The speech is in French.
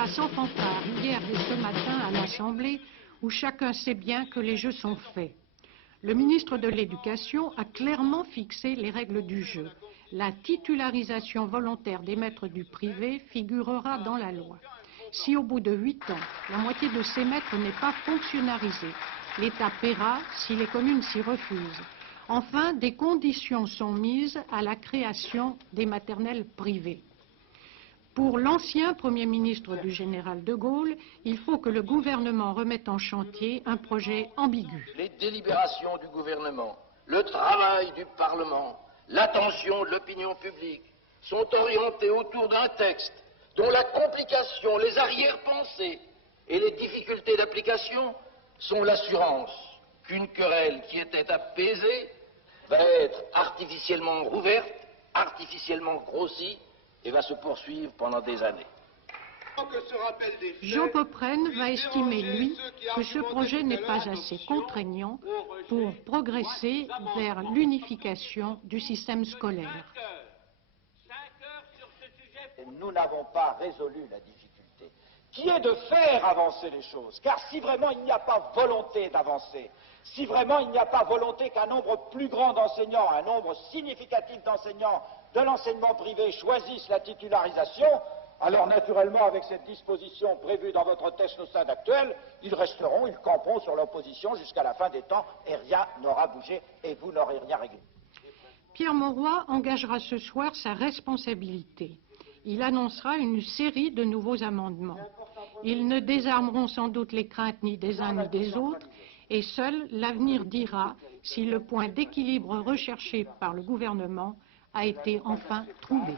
débat sans fanfare hier et ce matin à l'Assemblée où chacun sait bien que les jeux sont faits. Le ministre de l'Éducation a clairement fixé les règles du jeu. La titularisation volontaire des maîtres du privé figurera dans la loi. Si au bout de 8 ans, la moitié de ces maîtres n'est pas fonctionnalisée, l'État paiera si les communes s'y refusent. Enfin, des conditions sont mises à la création des maternelles privées. Pour l'ancien Premier ministre du général de Gaulle, il faut que le gouvernement remette en chantier un projet ambigu. Les délibérations du gouvernement, le travail du Parlement, l'attention de l'opinion publique sont orientés autour d'un texte dont la complication, les arrière-pensées et les difficultés d'application sont l'assurance qu'une querelle qui était apaisée va être artificiellement rouverte, artificiellement grossie et va se poursuivre pendant des années. Jean Popren va estimer, lui, que ce projet n'est pas assez contraignant pour progresser vers l'unification du système scolaire. Nous n'avons pas résolu la difficulté, qui est de faire avancer les choses. Car si vraiment il n'y a pas volonté d'avancer, si vraiment il n'y a pas volonté qu'un nombre plus grand d'enseignants, un nombre significatif d'enseignants de l'enseignement privé choisissent la titularisation, alors naturellement avec cette disposition prévue dans votre technostat actuel, ils resteront, ils camperont sur leur position jusqu'à la fin des temps et rien n'aura bougé et vous n'aurez rien réglé. Pierre Mauroy engagera ce soir sa responsabilité. Il annoncera une série de nouveaux amendements. Ils ne désarmeront sans doute les craintes ni des uns ni des autres, et seul l'avenir dira si le point d'équilibre recherché par le gouvernement a été enfin trouvé.